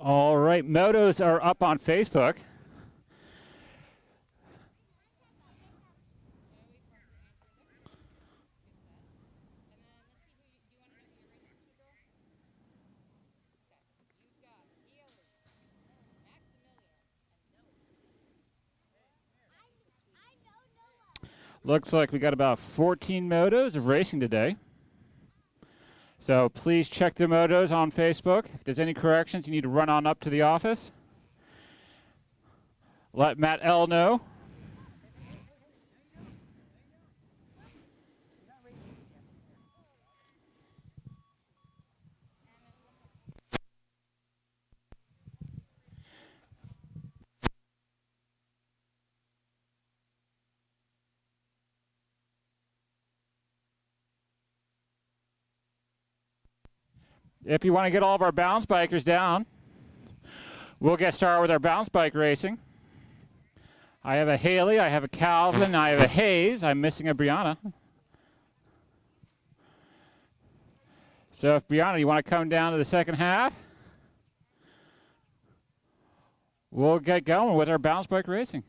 All right, motos are up on Facebook. Looks like we got about 14 motos of racing today. So please check the motos on Facebook. If there's any corrections, you need to run on up to the office. Let Matt L know. If you want to get all of our bounce bikers down, we'll get started with our bounce bike racing. I have a Haley, I have a Calvin, I have a Hayes. I'm missing a Brianna. So if Brianna, you want to come down to the second half, we'll get going with our bounce bike racing.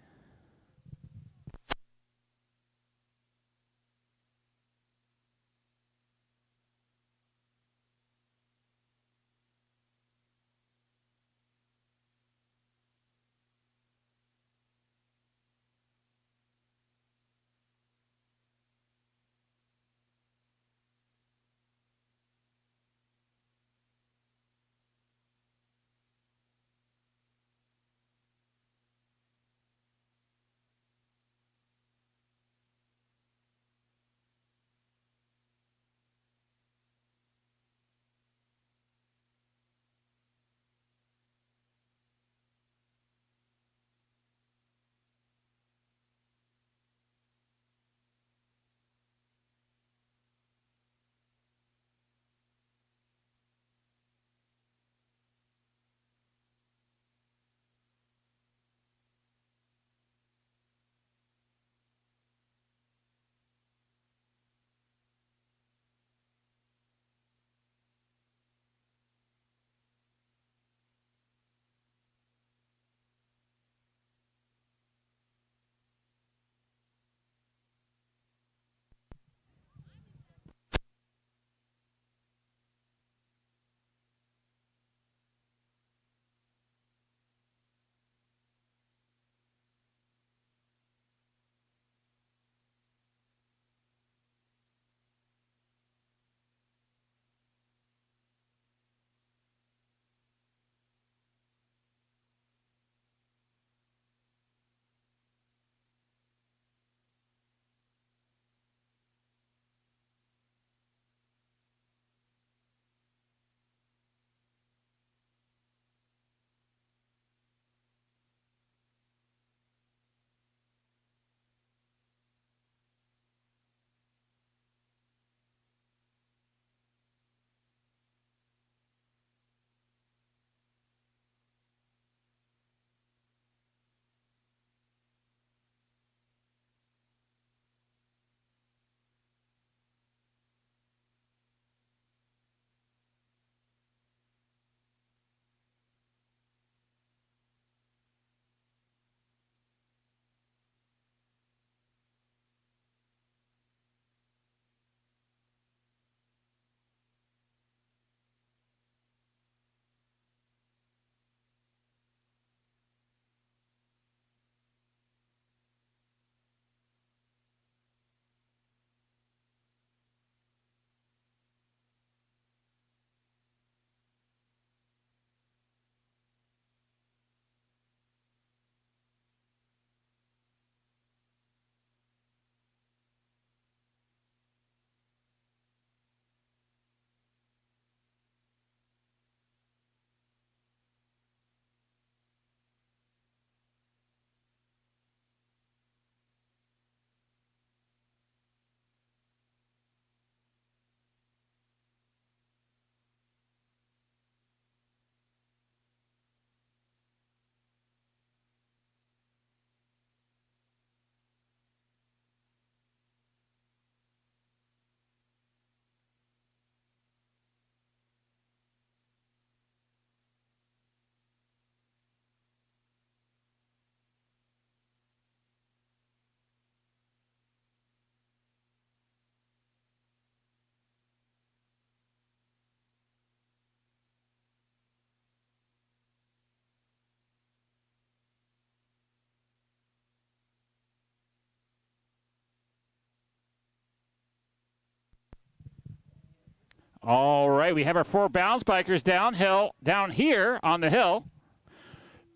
All right, we have our 4 balance bikers down here on the hill.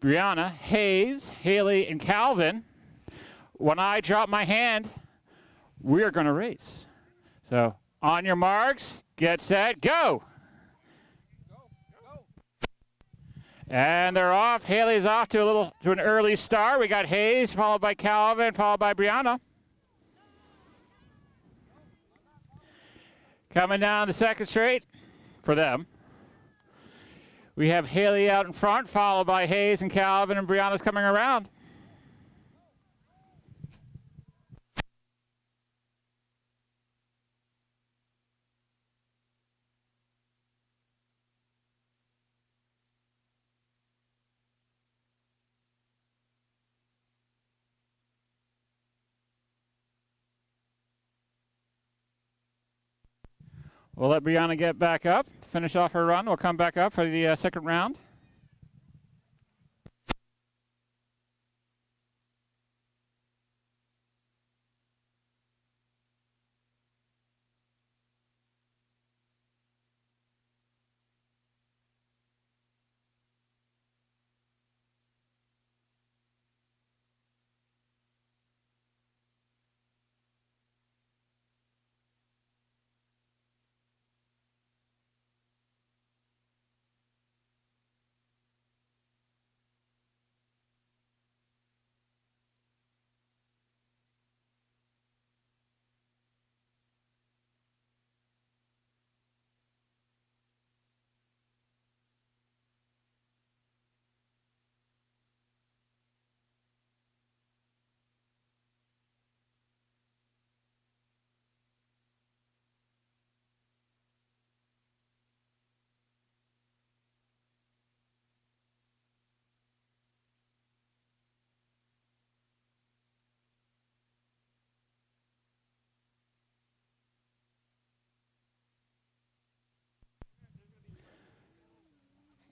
Brianna, Hayes, Haley, and Calvin. When I drop my hand, we're going to race. So on your marks, get set, go. And they're off. Haley's off to an early start. We got Hayes, followed by Calvin, followed by Brianna. Coming down the second straight for them. We have Haley out in front, followed by Hayes and Calvin, and Brianna's coming around. We'll let Brianna get back up, finish off her run. We'll come back up for the second round.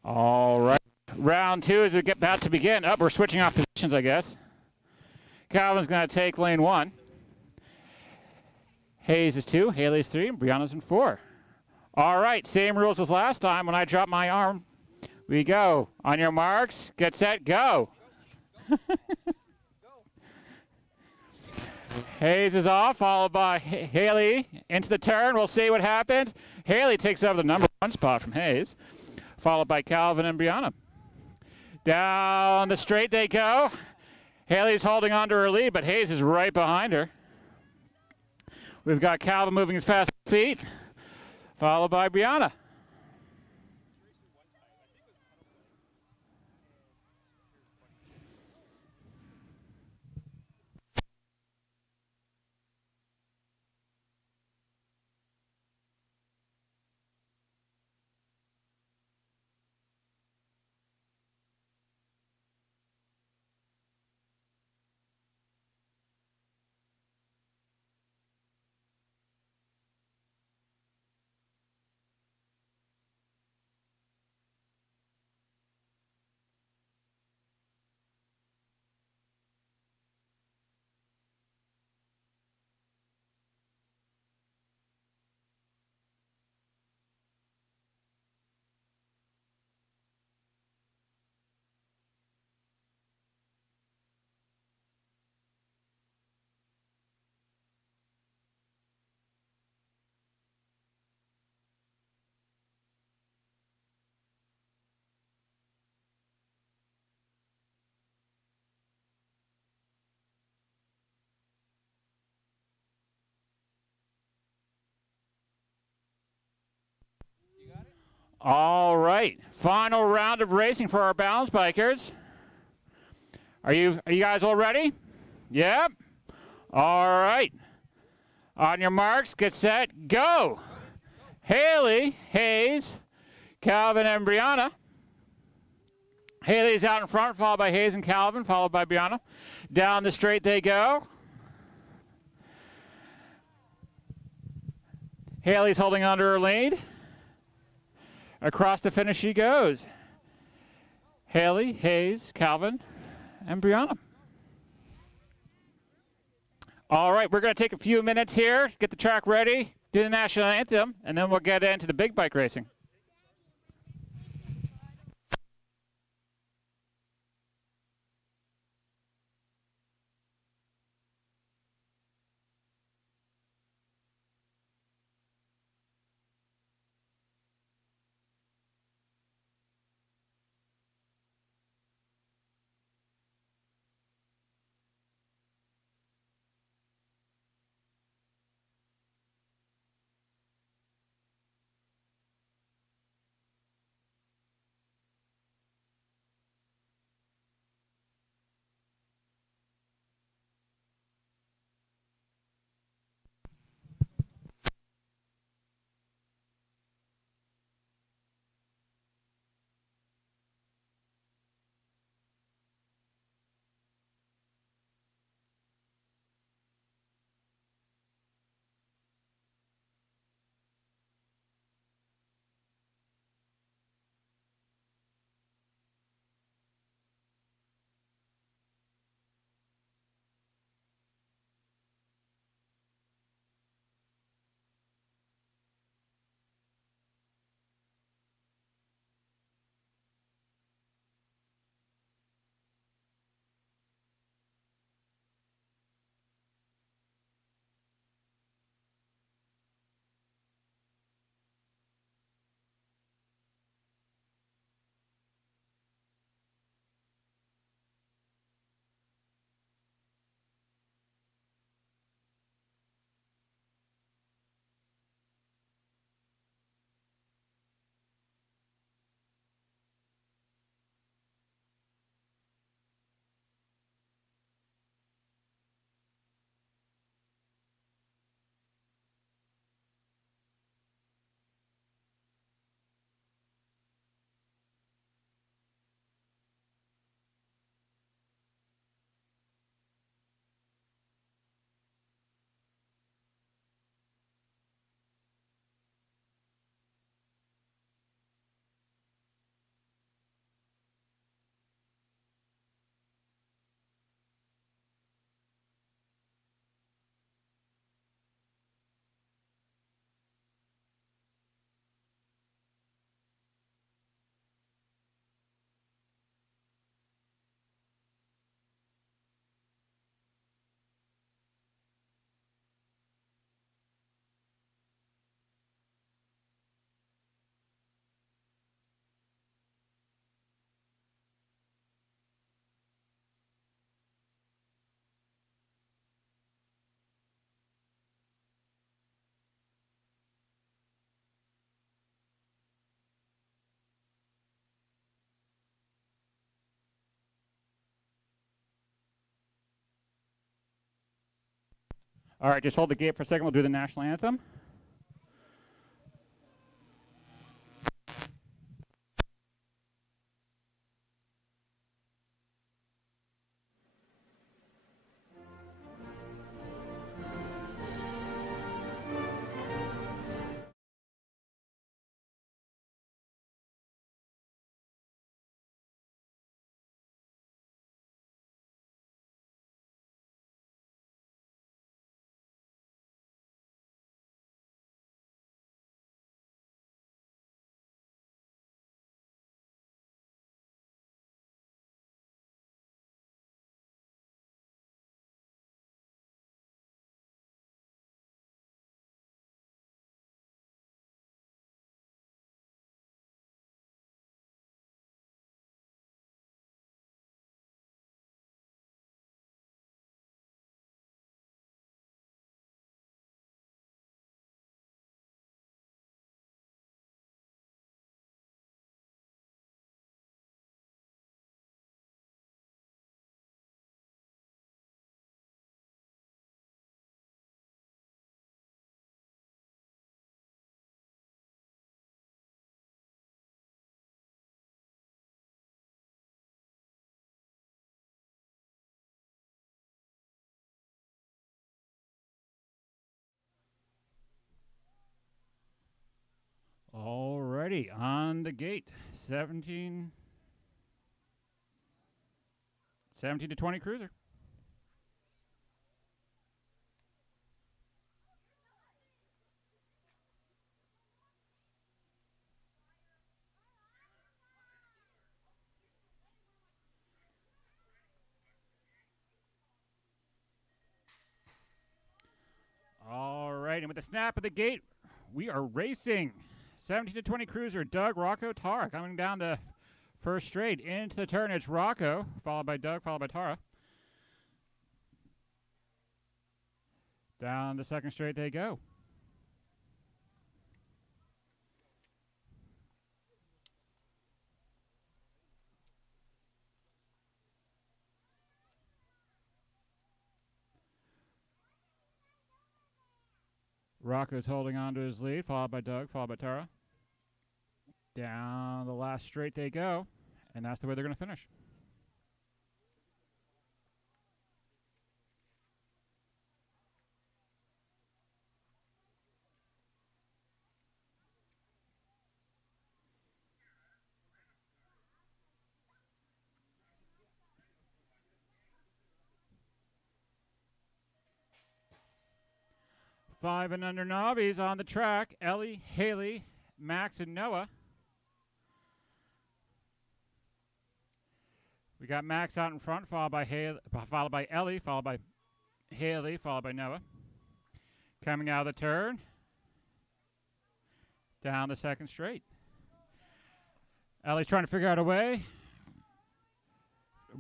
All right. Round 2 is about to begin. We're switching off positions, I guess. Calvin's going to take lane 1. Hayes is 2, Haley's 3, and Brianna's in 4. All right, same rules as last time. When I drop my arm, we go. On your marks, get set, go. Hayes is off, followed by Haley into the turn. We'll see what happens. Haley takes over the number 1 spot from Hayes, followed by Calvin and Brianna. Down the straight they go. Haley's holding on to her lead, but Hayes is right behind her. We've got Calvin moving his fast feet, followed by Brianna. All right, final round of racing for our balance bikers. Are you guys all ready? Yep. All right. On your marks, get set, go. Haley, Hayes, Calvin, and Brianna. Haley's out in front, followed by Hayes and Calvin, followed by Brianna. Down the straight they go. Haley's holding onto her lead. Across the finish she goes. Haley, Hayes, Calvin, and Brianna. All right, we're going to take a few minutes here, get the track ready, do the national anthem, and then we'll get into the big bike racing. All right, just hold the gate for a second. We'll do the national anthem. Alrighty, on the gate, 17 to 20 cruiser. right, and with the snap of the gate, we are racing. 17 to 20 cruiser, Doug, Rocco, Tara coming down the first straight. Into the turn, it's Rocco, followed by Doug, followed by Tara. Down the second straight they go. Rocco's holding on to his lead, followed by Doug, followed by Tara. Down the last straight they go, and that's the way they're going to finish. Five and under novices on the track. Ellie, Haley, Max, and Noah. We got Max out in front, followed by Ellie, followed by Haley, followed by Noah. Coming out of the turn. Down the second straight. Ellie's trying to figure out a way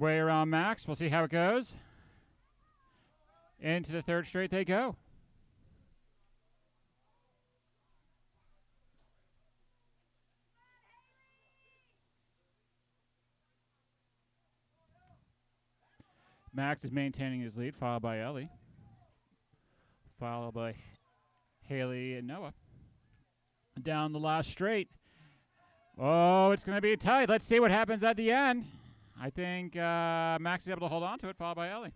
around Max. We'll see how it goes. Into the third straight they go. Max is maintaining his lead, followed by Ellie, followed by Haley and Noah. Down the last straight. Oh, it's going to be tight. Let's see what happens at the end. I think Max is able to hold on to it, followed by Ellie.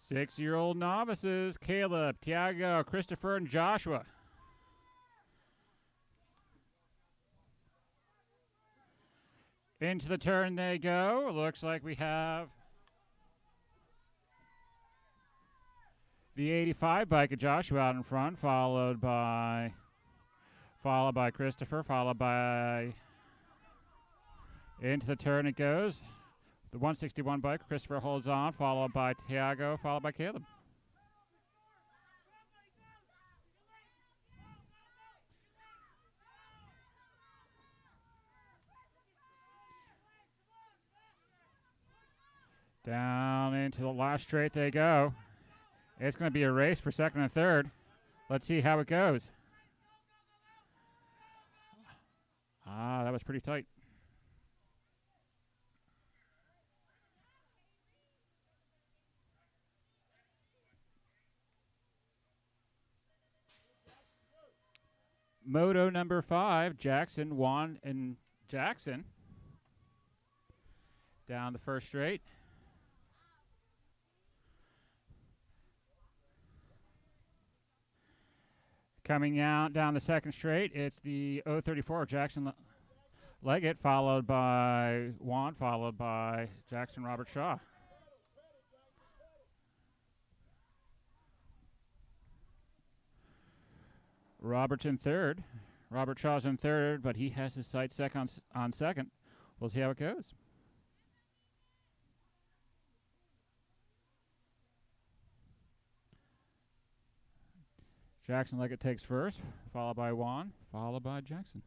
Six-year-old novices, Caleb, Tiago, Christopher, and Joshua. Into the turn they go. Looks like we have the 85 bike of Joshua out in front, followed by Christopher, followed by into the turn it goes. The 161 bike, Christopher holds on, followed by Tiago, followed by Caleb. Down into the last straight they go. It's going to be a race for second and third. Let's see how it goes. That was pretty tight. Moto number 5, Jackson, Juan, and Jackson. Down the first straight. Coming out down the second straight, it's the 034 Jackson Leggett, followed by Juan, followed by Jackson Robert Shaw. Robert's in third. Robert Shaw's in third, but he has his sights set on second. We'll see how it goes. Jackson Leggett takes first, followed by Juan, followed by Jackson.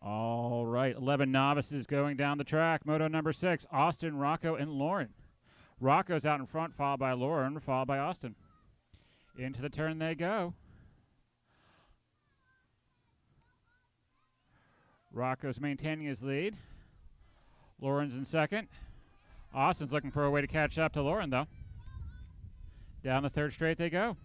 All right, 11 novices going down the track. Moto number 6, Austin, Rocco, and Lauren. Rocco's out in front, followed by Lauren, followed by Austin. Into the turn they go. Rocco's maintaining his lead. Lauren's in second. Austin's looking for a way to catch up to Lauren, though. Down the third straight they go.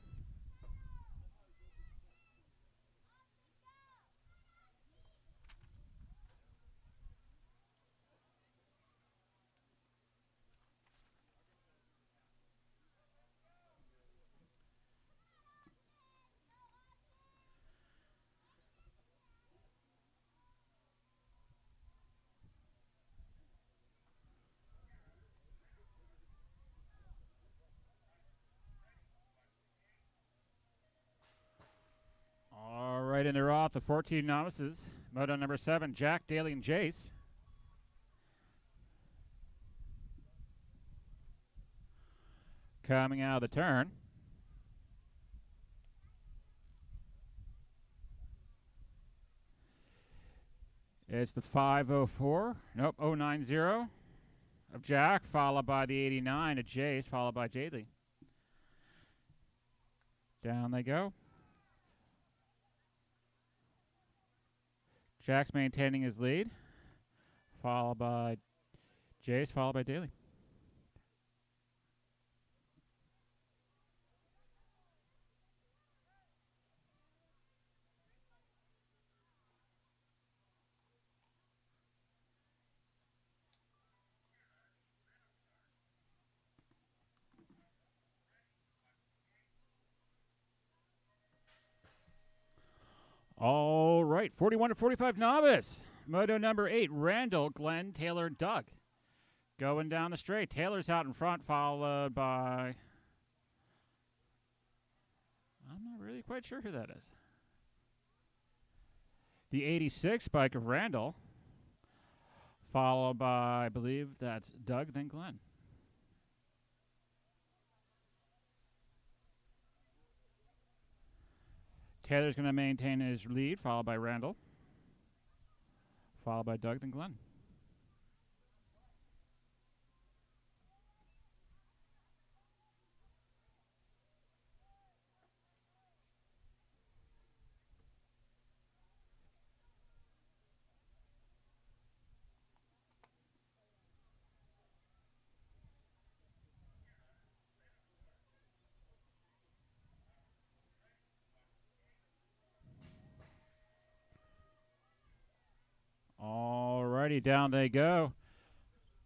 right in there off the 14 novices. Moto number 7, Jack, Daly, and Jace. Coming out of the turn. It's the 504, nope, 090 of Jack, followed by the 89 of Jace, followed by Jaylee. Down they go. Jack's maintaining his lead, followed by Jace, followed by Daly. All right, 41 to 45 novice. Moto number 8, Randall, Glenn, Taylor, Doug. Going down the straight. Taylor's out in front, followed by... I'm not really quite sure who that is. The 86 bike of Randall, followed by, I believe that's Doug, then Glenn. Taylor's going to maintain his lead, followed by Randall, followed by Doug, then Glenn. Alrighty, down they go.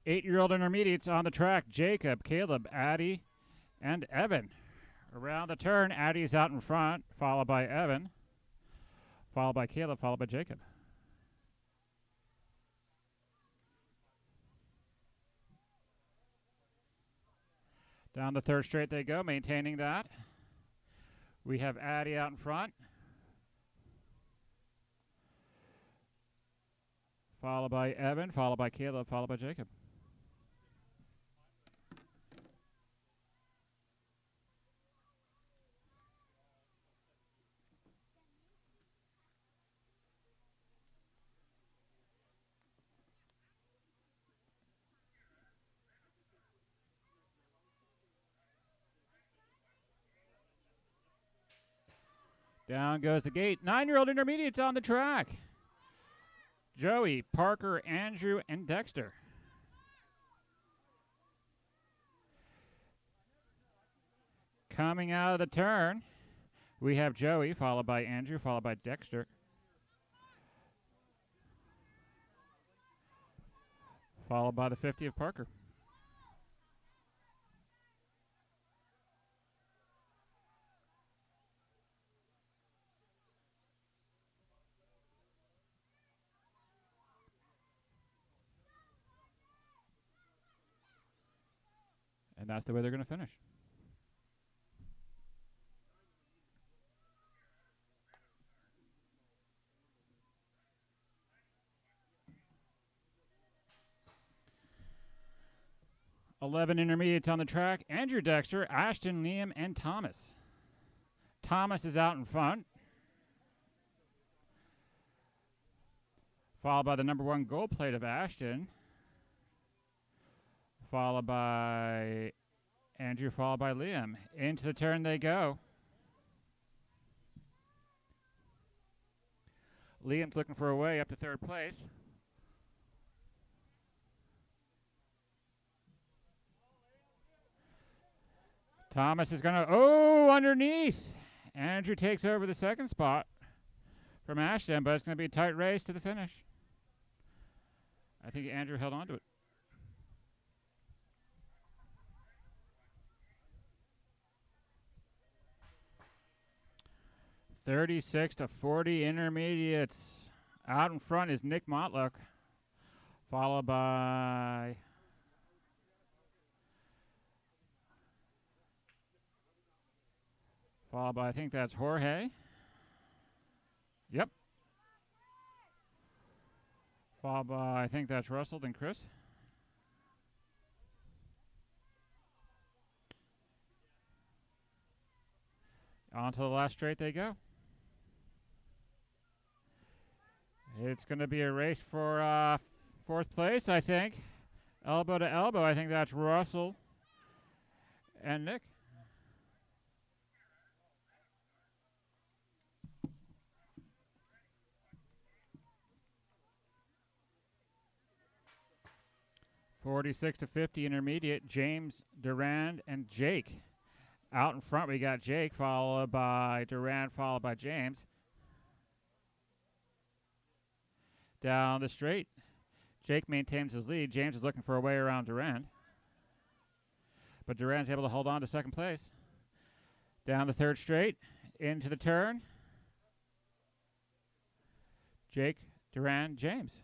8-year-old intermediates on the track. Jacob, Caleb, Addie, and Evan. Around the turn, Addie's out in front, followed by Evan, followed by Caleb, followed by Jacob. Down the third straight they go, maintaining that. We have Addie out in front, followed by Evan, followed by Caleb, followed by Jacob. Down goes the gate. 9-year-old intermediates on the track. Joey, Parker, Andrew, and Dexter. Coming out of the turn, we have Joey, followed by Andrew, followed by Dexter. Followed by the 50 of Parker. And that's the way they're going to finish. Eleven intermediates on the track. Andrew, Dexter, Ashton, Liam, and Thomas. Thomas is out in front, followed by the number 1 gold plate of Ashton, followed by Andrew, followed by Liam. Into the turn they go. Liam's looking for a way up to third place. Thomas is going to, underneath. Andrew takes over the second spot from Ashton, but it's going to be a tight race to the finish. I think Andrew held on to it. $36 to $40 intermediates. Out in front is Nick Motluck, followed by I think that's Jorge. Yep. Followed by, I think that's Russell, then Chris. On to the last straight they go. It's going to be a race for fourth place, I think. Elbow to elbow. I think that's Russell and Nick. .46 to 50 intermediate. James, Durand, and Jake. Out in front, we got Jake, followed by Durand, followed by James. Down the straight, Jake maintains his lead. James is looking for a way around Durand. But Durand's able to hold on to second place. Down the third straight, into the turn. Jake, Durand, James.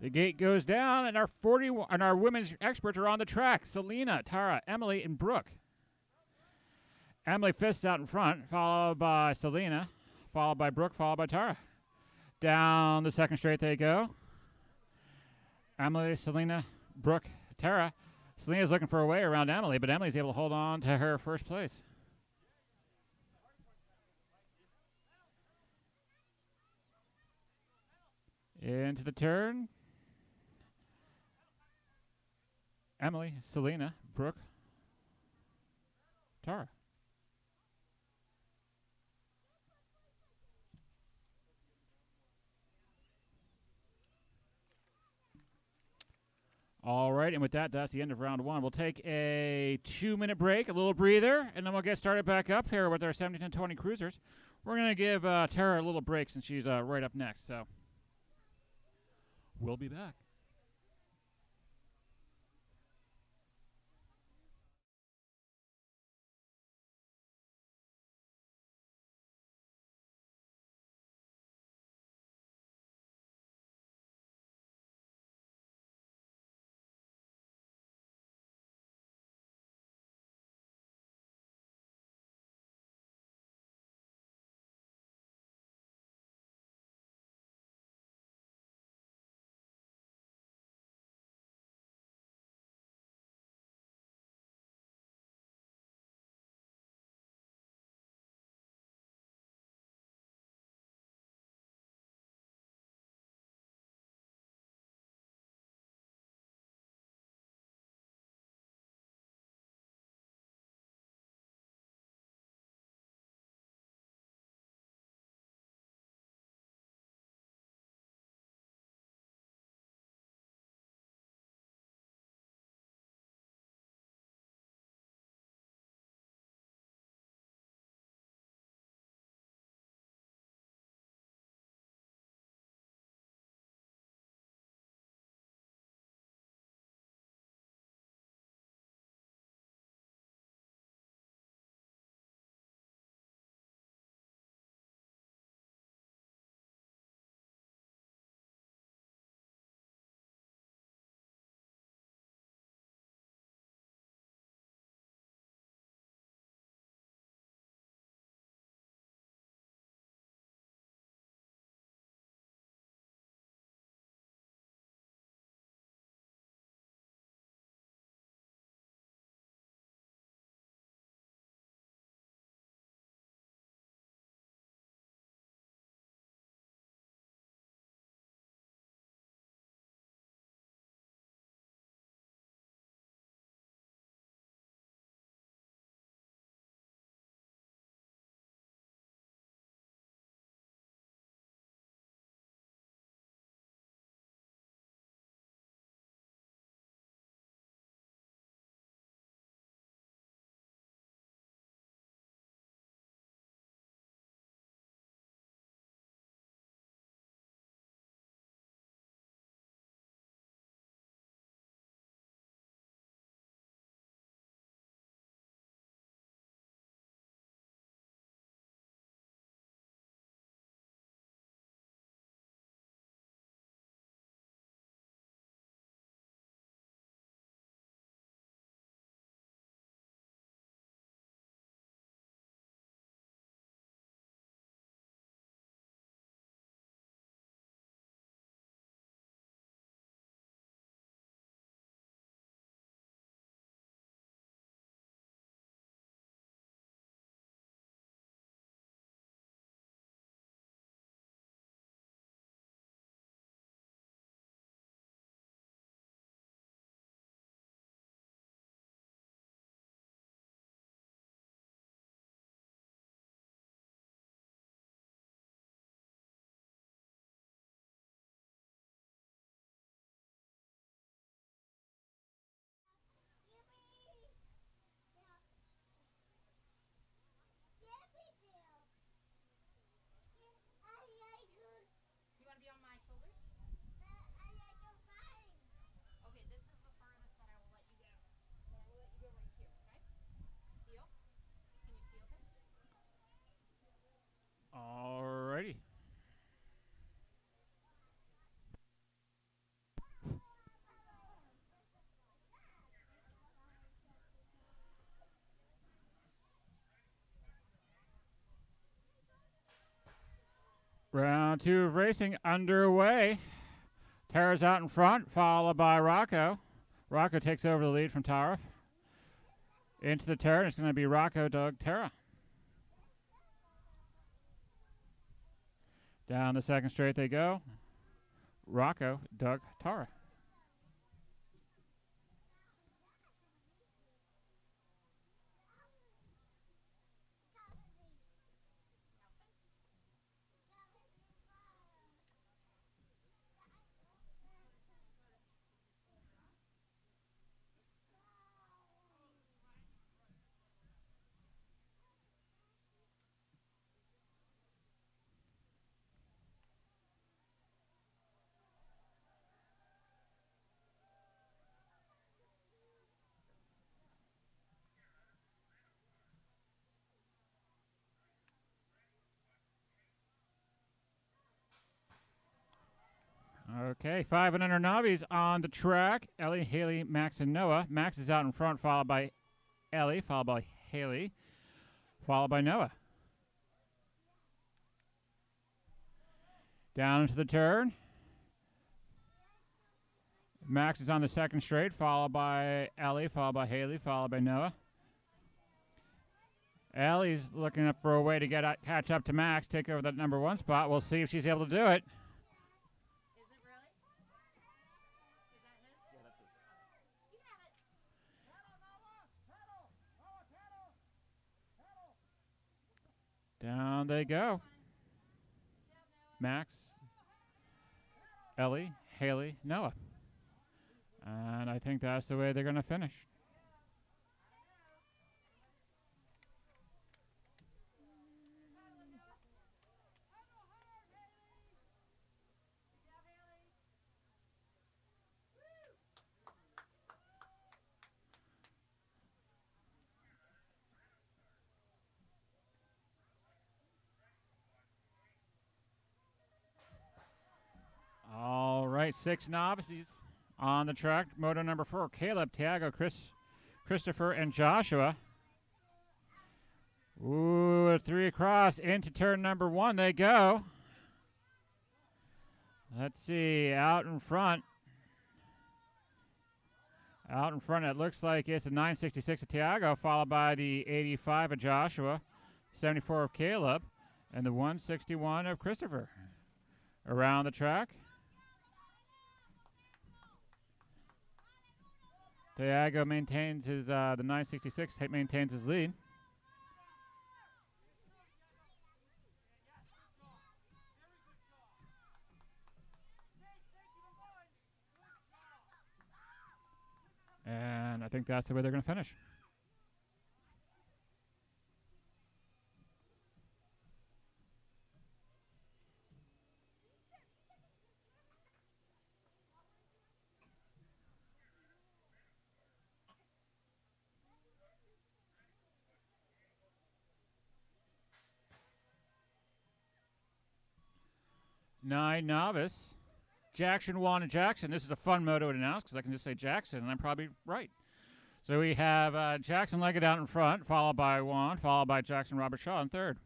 The gate goes down, and our women's experts are on the track. Selena, Tara, Emily, and Brooke. Emily fists out in front, followed by Selena, followed by Brooke, followed by Tara. Down the second straight they go. Emily, Selena, Brooke, Tara. Selena's looking for a way around Emily, but Emily's able to hold on to her first place. Into the turn. Emily, Selena, Brooke, Tara. All right, and with that, that's the end of round one. We'll take a 2-minute break, a little breather, and then we'll get started back up here with our 17-20 cruisers. We're going to give Tara a little break since she's right up next, so we'll be back. Round 2 of racing underway. Tara's out in front, followed by Rocco. Rocco takes over the lead from Tara. Into the turn, it's going to be Rocco, Doug, Tara. Down the second straight they go. Rocco, Doug, Tara. Okay, 5 and under novices on the track. Ellie, Haley, Max, and Noah. Max is out in front, followed by Ellie, followed by Haley, followed by Noah. Down into the turn. Max is on the second straight, followed by Ellie, followed by Haley, followed by Noah. Ellie's looking up for a way to catch up to Max, take over that number 1 spot. We'll see if she's able to do it. Down they go. Max, Ellie, Haley, Noah. And I think that's the way they're going to finish. All right, 6 novices on the track. Moto number 4, Caleb, Tiago, Christopher, and Joshua. Ooh, 3 across into turn number 1 they go. Let's see, out in front. Out in front, it looks like it's a 966 of Tiago, followed by the 85 of Joshua, 74 of Caleb, and the 161 of Christopher. Around the track. Tiago maintains his, the 966 maintains his lead. And I think that's the way they're going to finish. Nine novice. Jackson, Juan, and Jackson. This is a fun moto to announce because I can just say Jackson, and I'm probably right. So we have Jackson Leggett out in front, followed by Juan, followed by Jackson Robert Shaw in third.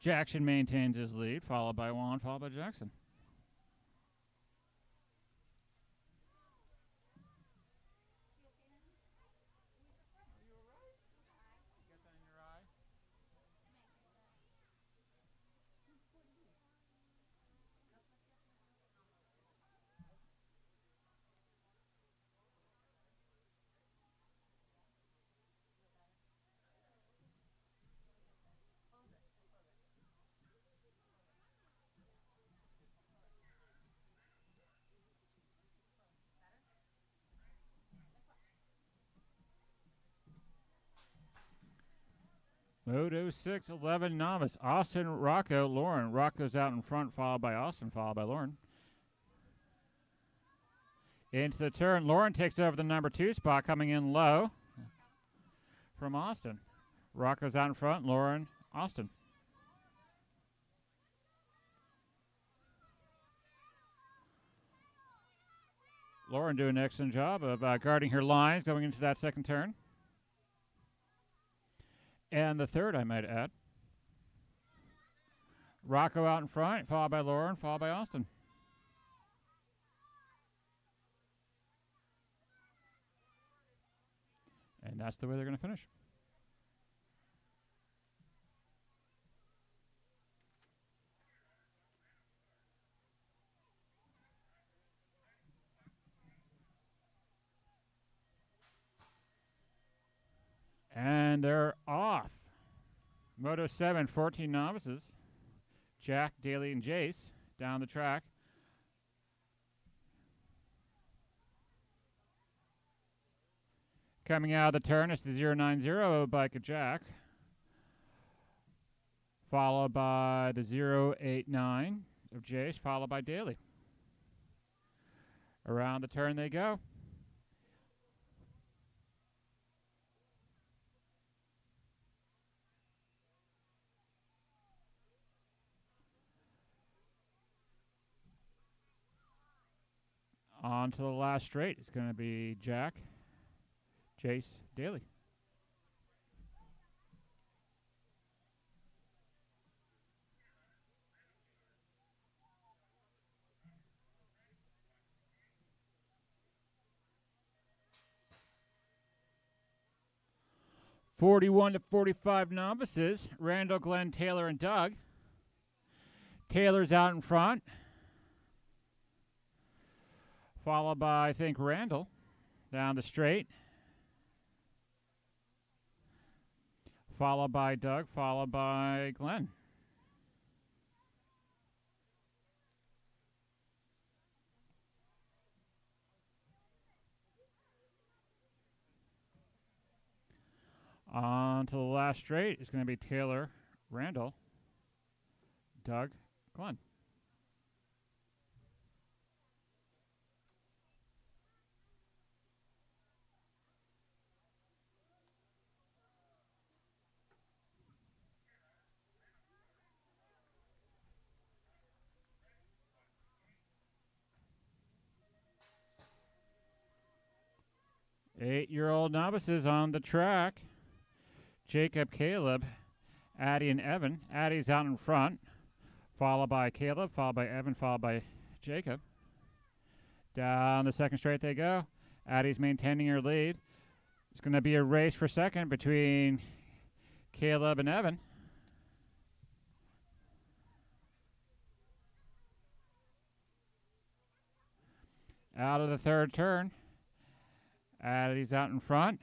Jackson maintains his lead, followed by Juan, followed by Jackson. Moto 6, 11 novice. Austin, Rocco, Lauren. Rocco's out in front, followed by Austin, followed by Lauren. Into the turn, Lauren takes over the number 2 spot, coming in low from Austin. Rocco's out in front, Lauren, Austin. Lauren doing an excellent job of guarding her lines going into that second turn. And the third, I might add. Rocco out in front, followed by Lauren, followed by Austin. And that's the way they're going to finish. And they're off. Moto 7, 14 novices. Jack, Daly, and Jace down the track. Coming out of the turn, it's the 090 bike of Jack. Followed by the 089 of Jace, followed by Daly. Around the turn they go. On to the last straight. It's going to be Jack, Jace, Daly. (41 to 45 novices. Randall, Glenn, Taylor, and Doug. Taylor's out in front. Followed by, I think, Randall down the straight. Followed by Doug, followed by Glenn. On to the last straight is going to be Taylor, Randall, Doug, Glenn. Eight-year-old novices on the track. Jacob, Caleb, Addie, and Evan. Addie's out in front, followed by Caleb, followed by Evan, followed by Jacob. Down the second straight they go. Addie's maintaining her lead. It's going to be a race for second between Caleb and Evan. Out of the third turn. Addie's out in front.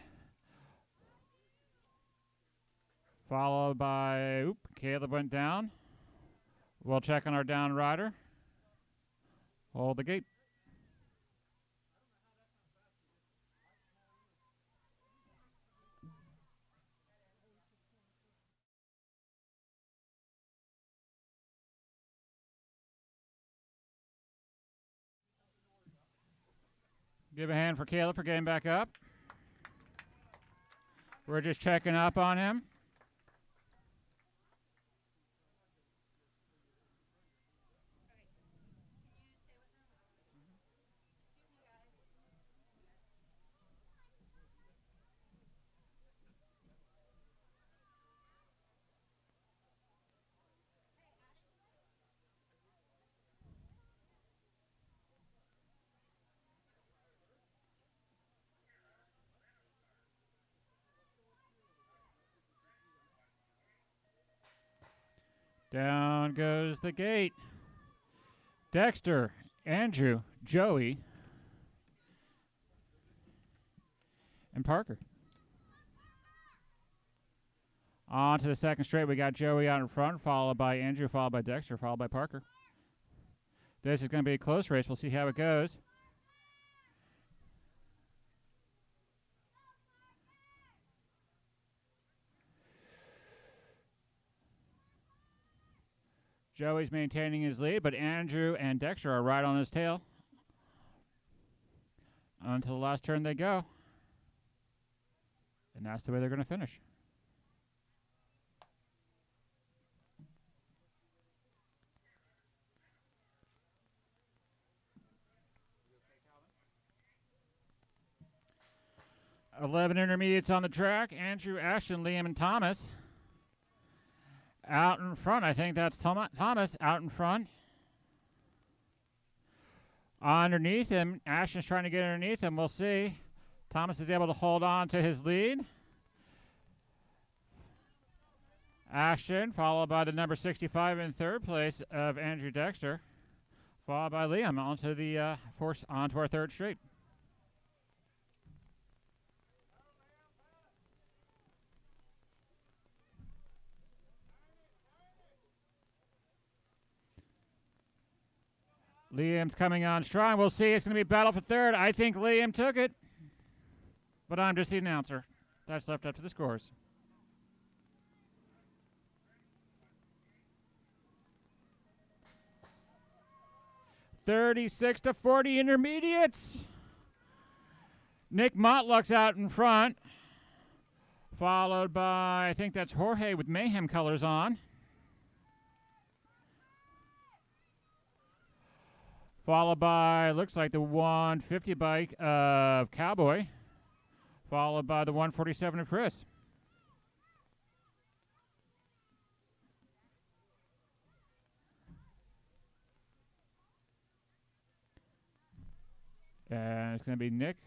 Followed by, Caleb went down. We'll check on our down rider. Hold the gate. Give a hand for Caleb for getting back up. We're just checking up on him. Down goes the gate. Dexter, Andrew, Joey, and Parker. On to the second straight. We got Joey out in front, followed by Andrew, followed by Dexter, followed by Parker. This is going to be a close race. We'll see how it goes. Joey's maintaining his lead, but Andrew and Dexter are right on his tail. Until the last turn they go. And that's the way they're going to finish. .11 intermediates on the track. Andrew, Ashton, Liam, and Thomas. Out in front, I think that's Thomas out in front. Underneath him, Ashton's trying to get underneath him. We'll see. Thomas is able to hold on to his lead. Ashton, followed by the number 65 in third place of Andrew Dexter, followed by Liam onto our third straight. Liam's coming on strong. We'll see. It's going to be battle for third. I think Liam took it, but I'm just the announcer. That's left up to the scores. $36-40 intermediates. Nick Motluck's out in front, followed by, I think that's Jorge with Mayhem colors on. Followed by, looks like the 150 bike of Cowboy. Followed by the 147 of Chris. And it's going to be Nick,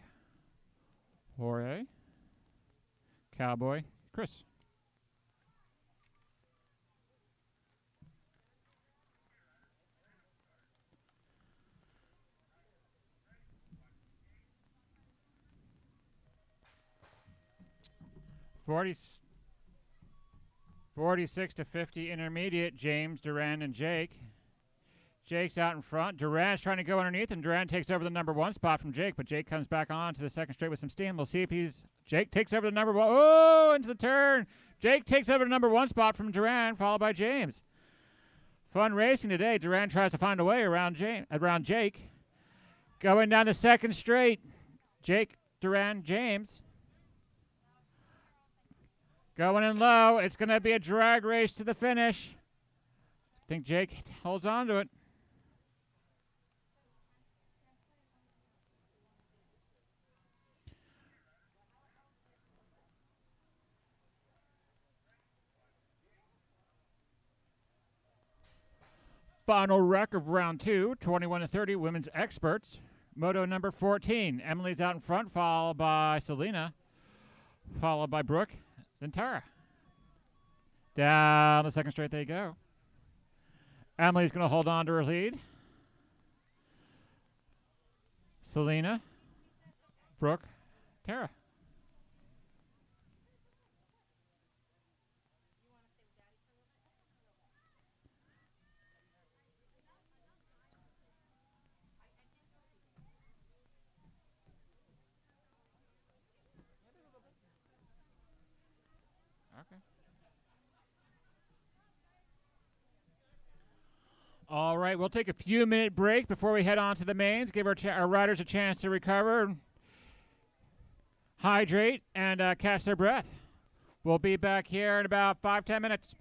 Jorge, Cowboy, Chris. $46-50 intermediate, James, Duran, and Jake. Jake's out in front. Duran's trying to go underneath, and Duran takes over the number one spot from Jake, but Jake comes back on to the second straight with some steam. We'll see if Jake takes over the number one. Oh, into the turn. Jake takes over the number one spot from Duran, followed by James. Fun racing today. Duran tries to find a way around Jake. Going down the second straight. Jake, Duran, James. Going in low. It's going to be a drag race to the finish. I think Jake holds on to it. Final wreck of round 2, 21-30, women's experts. Moto number 14. Emily's out in front, followed by Selena, followed by Brooke, then Tara. Down the second straight they go. Emily's going to hold on to her lead. Selena, Brooke, Tara. Okay. All right, we'll take a few-minute break before we head on to the mains. Give our riders a chance to recover, hydrate, and catch their breath. We'll be back here in about 5-10 minutes.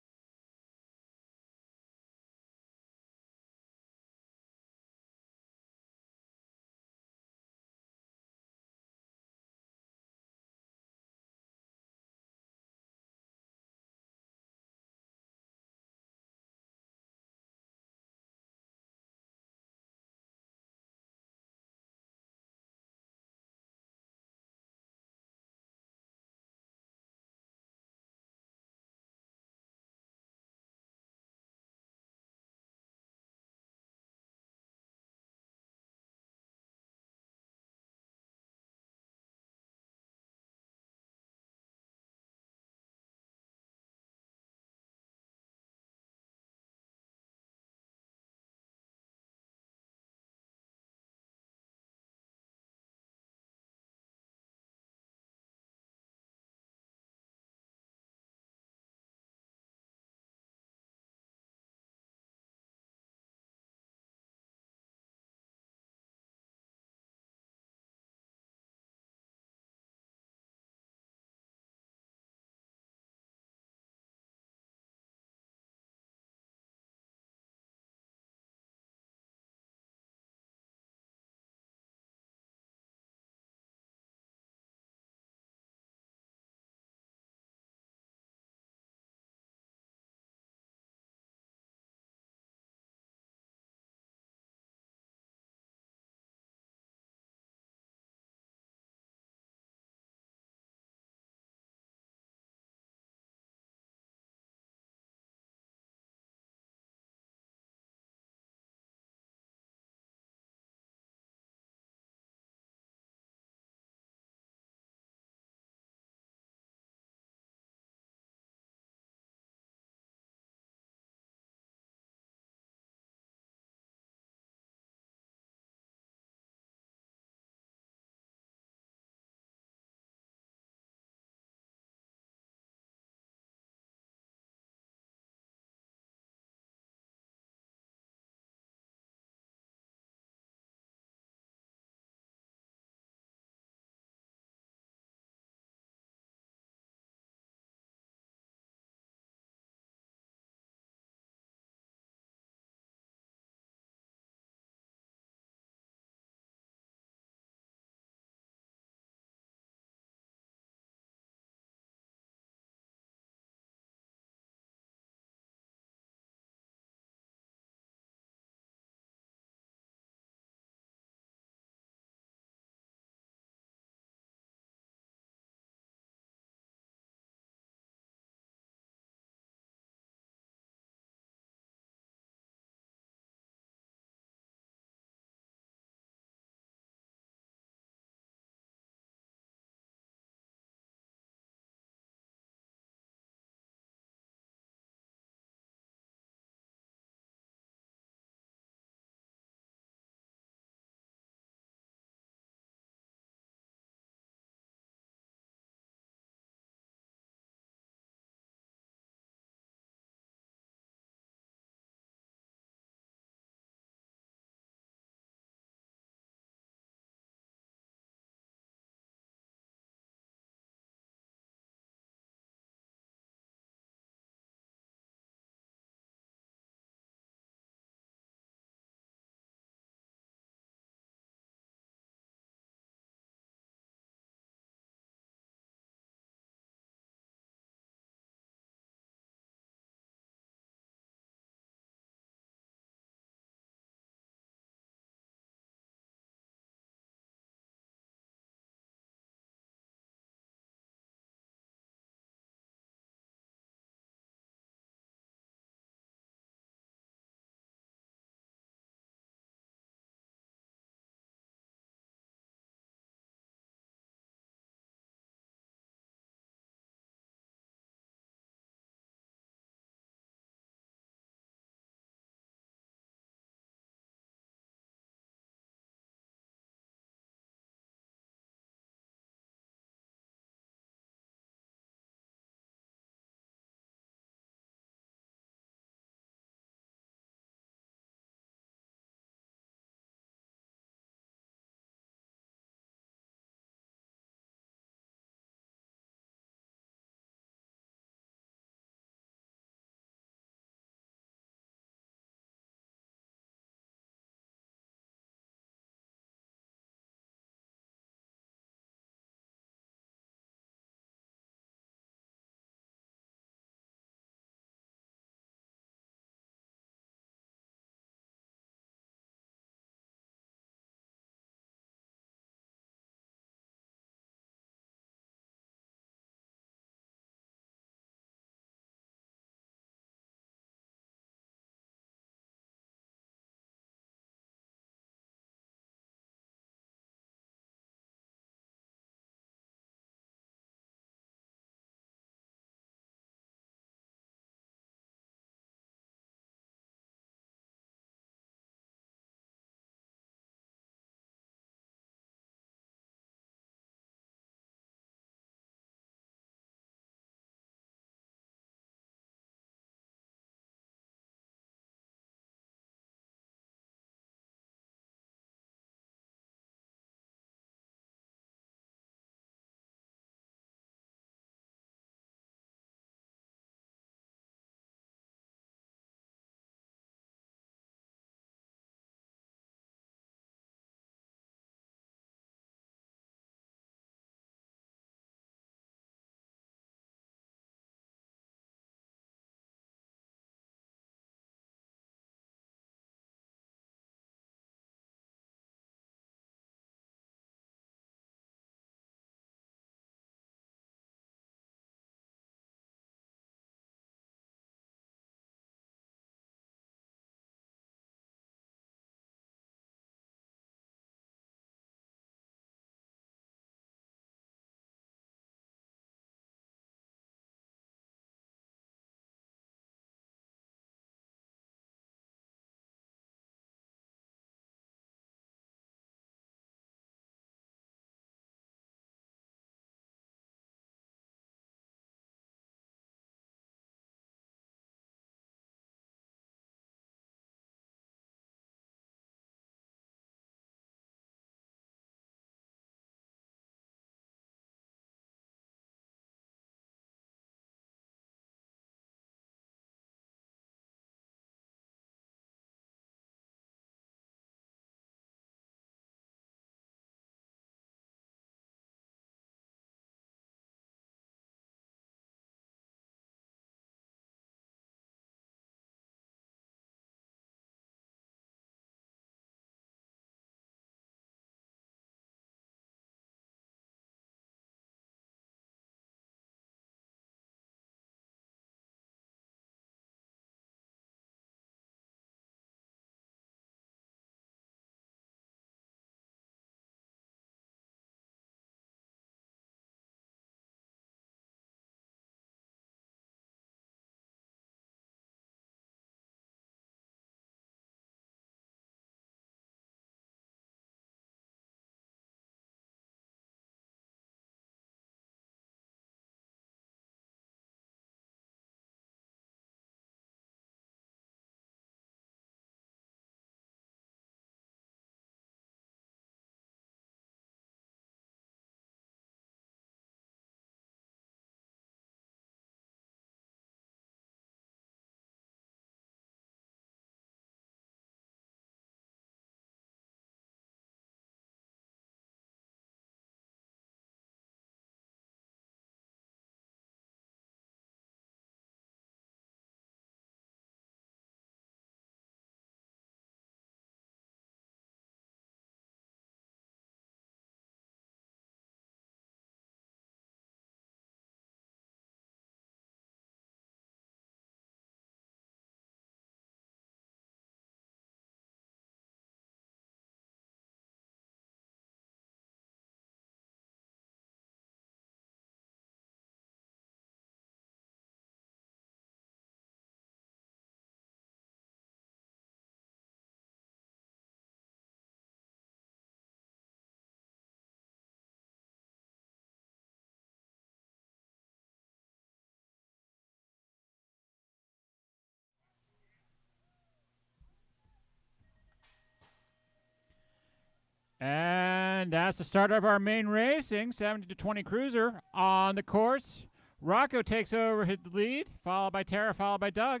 And that's the start of our main racing. 70 to 20 cruiser on the course. Rocco takes over his lead, followed by Tara, followed by Doug.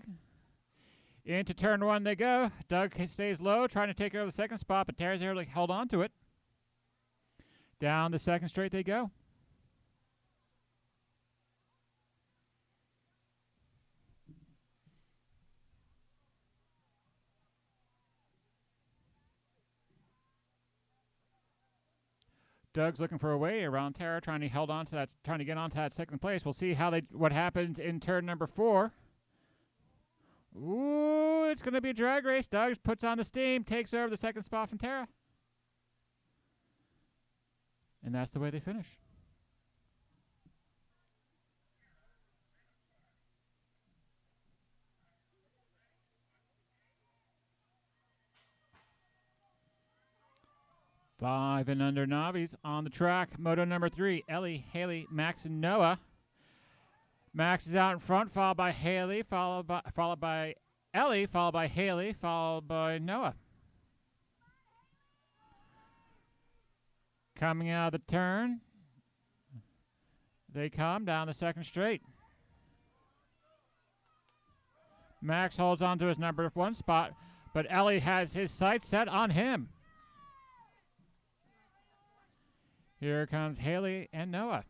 Into turn one they go. Doug stays low, trying to take over the second spot, but Tara's able to hold on to it. Down the second straight they go. Doug's looking for a way around Tara, trying to hold on to that, trying to get onto that second place. We'll see what happens in turn number 4. Ooh, it's going to be a drag race. Doug puts on the steam, takes over the second spot from Tara. And that's the way they finish. Five and under Navis on the track. Moto number 3, Ellie, Haley, Max, and Noah. Max is out in front, followed by Haley, followed by Ellie, followed by Haley, followed by Noah. Coming out of the turn, they come down the second straight. Max holds on to his number 1 spot, but Ellie has his sights set on him. Here comes Haley and Noah.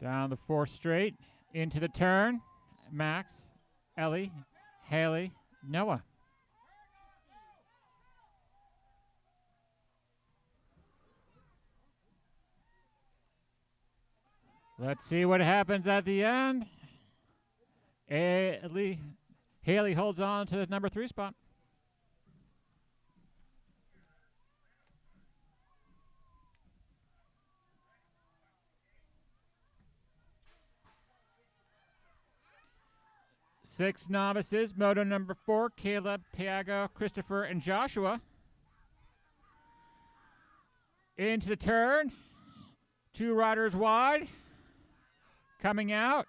Down the 4th straight, into the turn. Max, Ellie, Haley, Noah. Let's see what happens at the end. Haley holds on to the number 3 spot. Six novices, moto number 4, Caleb, Tiago, Christopher, and Joshua. Into the turn, 2 riders wide, coming out.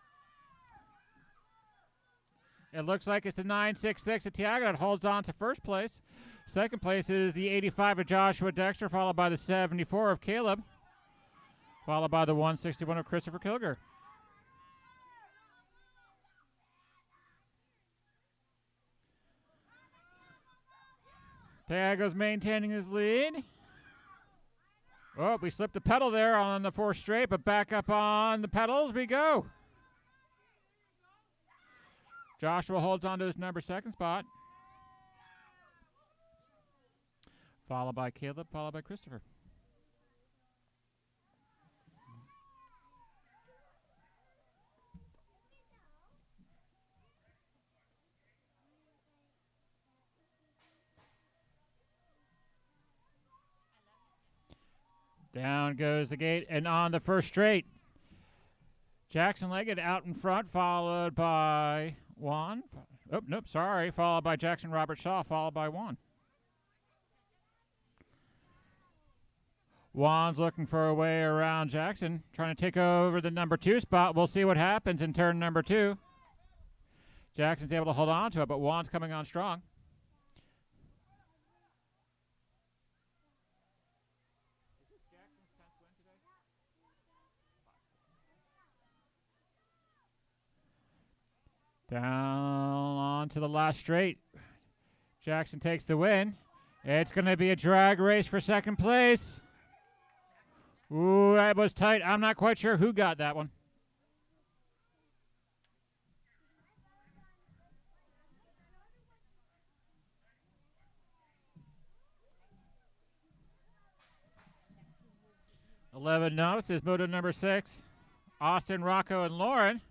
It looks like it's the 966 of Tiago that holds on to first place. Second place is the 85 of Joshua Dexter, followed by the 74 of Caleb, followed by the 161 of Christopher Kilger. Tiago's maintaining his lead. Oh, we slipped a pedal there on the 4th straight, but back up on the pedals we go. Joshua holds on to his number 2nd spot. Followed by Caleb, followed by Christopher. Down goes the gate, and on the 1st straight, Jackson Leggett out in front, followed by Juan. Oh, nope, sorry. Followed by Jackson Robert Shaw, followed by Juan. Juan's looking for a way around Jackson, trying to take over the number 2 spot. We'll see what happens in turn number 2. Jackson's able to hold on to it, but Juan's coming on strong. Down on to the last straight. Jackson takes the win. It's going to be a drag race for second place. Ooh, that was tight. I'm not quite sure who got that one. $11 novices, moto number 6. Austin, Rocco, and Lauren.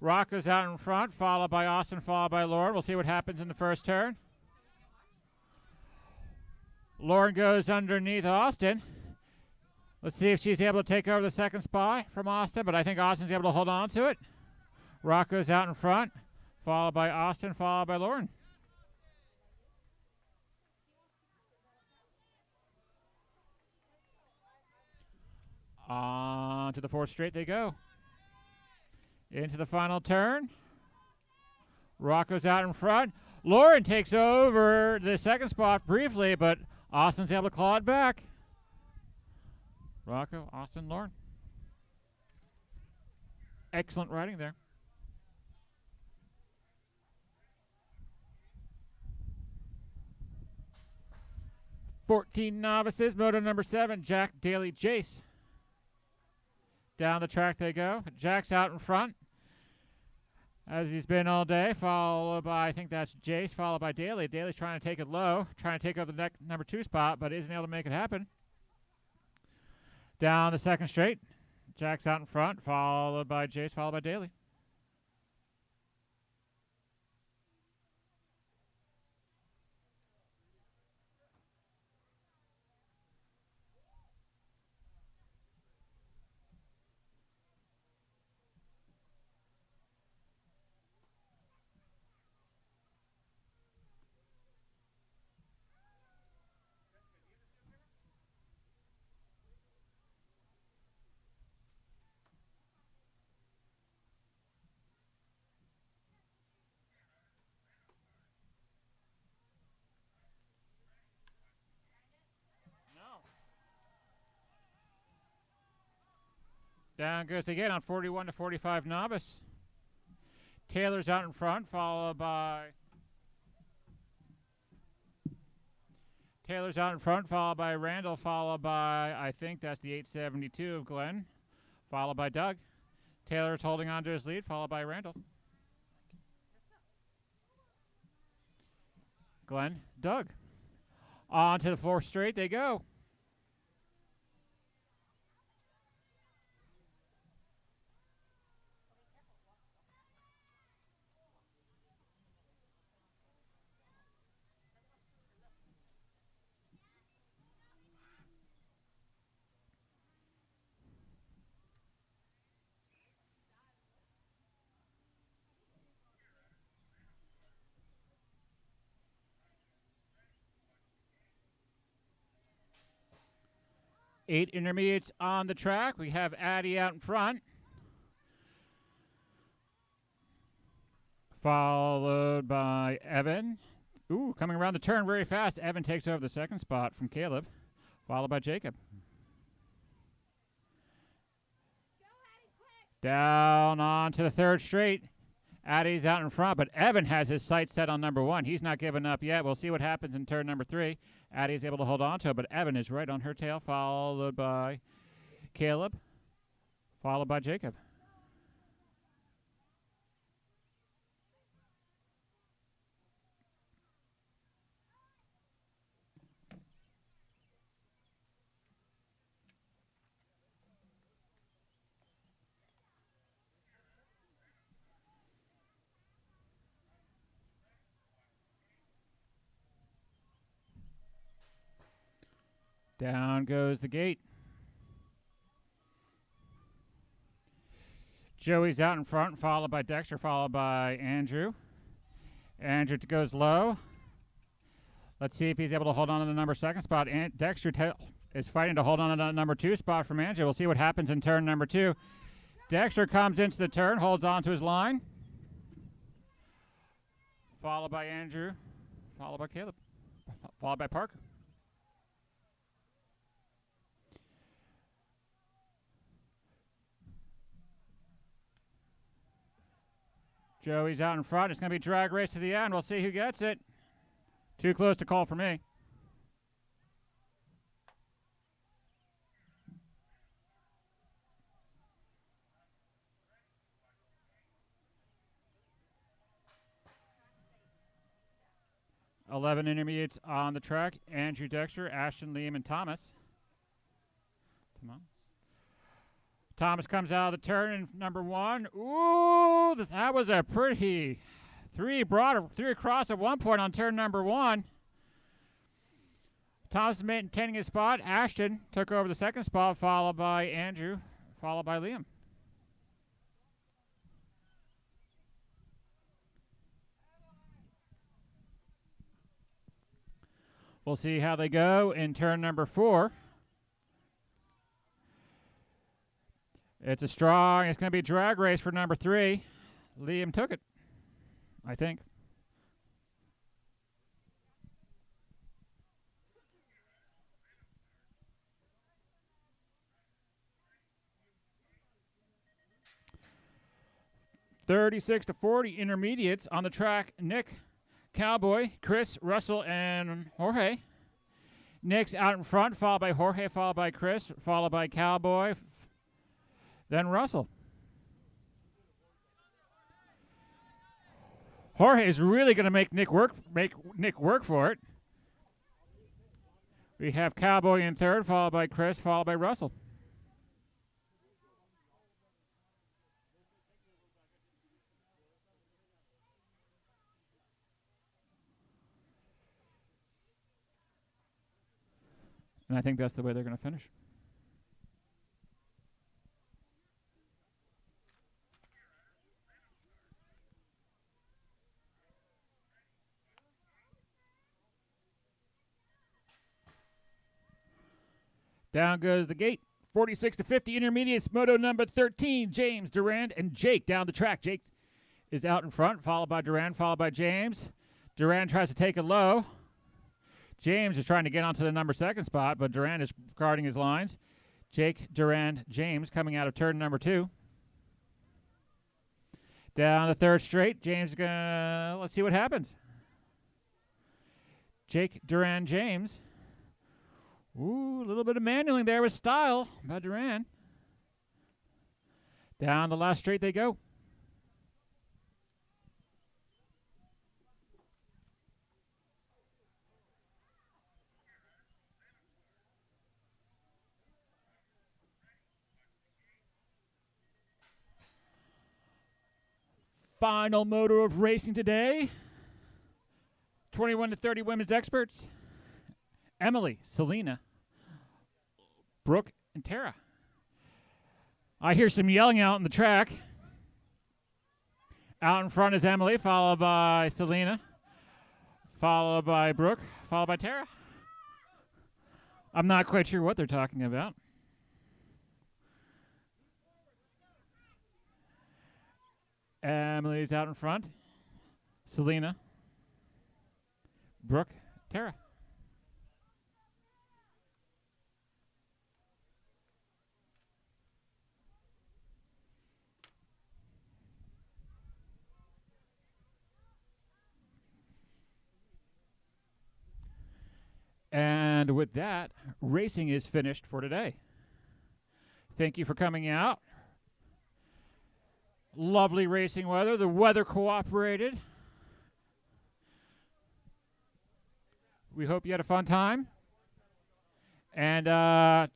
Rocco's out in front, followed by Austin, followed by Lauren. We'll see what happens in the first turn. Lauren goes underneath Austin. Let's see if she's able to take over the second spot from Austin, but I think Austin's able to hold on to it. Rocco's out in front, followed by Austin, followed by Lauren. On to the 4th straight they go. Into the final turn. Rocco's out in front. Lauren takes over the second spot briefly, but Austin's able to claw it back. Rocco, Austin, Lauren. Excellent riding there. "14 novices, moto number 7, Jack Daly Jace. Down the track they go. Jack's out in front, as he's been all day, followed by, I think that's Jace, followed by Daly. Daly's trying to take it low, trying to take over the number 2 spot, but isn't able to make it happen. Down the second straight, Jack's out in front, followed by Jace, followed by Daly. Down goes again on 41 to 45 novice. Taylor's out in front, followed by Randall, followed by, I think that's the 872 of Glenn, followed by Doug. Taylor's holding on to his lead, followed by Randall. Glenn, Doug. On to the 4th straight they go. Eight intermediates on the track. We have Addy out in front, followed by Evan. Ooh, coming around the turn very fast. Evan takes over the second spot from Caleb, followed by Jacob. Down on to the 3rd straight. Addy's out in front, but Evan has his sights set on number 1. He's not giving up yet. We'll see what happens in turn number 3. Addy's able to hold on to it, but Evan is right on her tail, followed by Caleb, followed by Jacob. Down goes the gate. Joey's out in front, followed by Dexter, followed by Andrew. Andrew goes low. Let's see if he's able to hold on to the number 2 spot. Dexter is fighting to hold on to the number 2 spot from Andrew. We'll see what happens in turn number 2. Dexter comes into the turn, holds on to his line, followed by Andrew, followed by Caleb, followed by Parker. Joey's out in front. It's going to be drag race to the end. We'll see who gets it. Too close to call for me. $11 intermediates on the track. Andrew, Dexter, Ashton, Liam, and Thomas. Come on. Thomas comes out of the turn in number 1. Ooh, that was a pretty 3 across at one point on turn number 1. Thomas is maintaining his spot. Ashton took over the second spot, followed by Andrew, followed by Liam. We'll see how they go in turn number 4. It's going to be a drag race for number 3. Liam took it. I think. $36-40 intermediates on the track. Nick, Cowboy, Chris, Russell, and Jorge. Nick's out in front, followed by Jorge, followed by Chris, followed by Cowboy, then Russell. Jorge is really going to make Nick work for it. We have Cowboy in third, followed by Chris, followed by Russell. And I think that's the way they're going to finish. Down goes the gate. 46-50 intermediates. Moto number 13, James, Durand, and Jake down the track. Jake is out in front, followed by Durand, followed by James. Durand tries to take it low. James is trying to get onto the number 2 spot, but Durand is guarding his lines. Jake, Durand, James coming out of turn number 2. Down the third straight. James is gonna, let's see what happens. Jake, Durand, James. Ooh, a little bit of manualing there with style by Durand. Down the last straight they go. Final motor of racing today. 21-30 women's experts. Emily, Selena, Brooke, and Tara. I hear some yelling out on the track. Out in front is Emily, followed by Selena, followed by Brooke, followed by Tara. I'm not quite sure what they're talking about. Emily's out in front. Selena, Brooke, Tara. And with that, racing is finished for today. Thank you for coming out. Lovely racing weather. The weather cooperated. We hope you had a fun time. And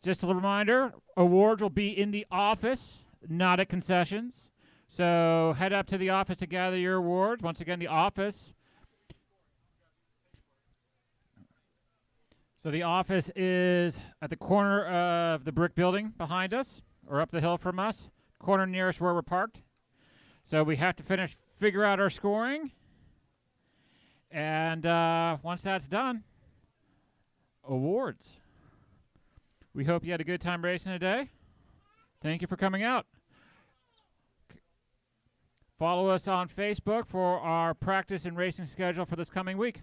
just a reminder, awards will be in the office, not at concessions. So head up to the office to gather your awards. Once again, the office. So the office is at the corner of the brick building behind us, or up the hill from us, corner nearest where we're parked. So we have to figure out our scoring. And once that's done, awards. We hope you had a good time racing today. Thank you for coming out. Follow us on Facebook for our practice and racing schedule for this coming week.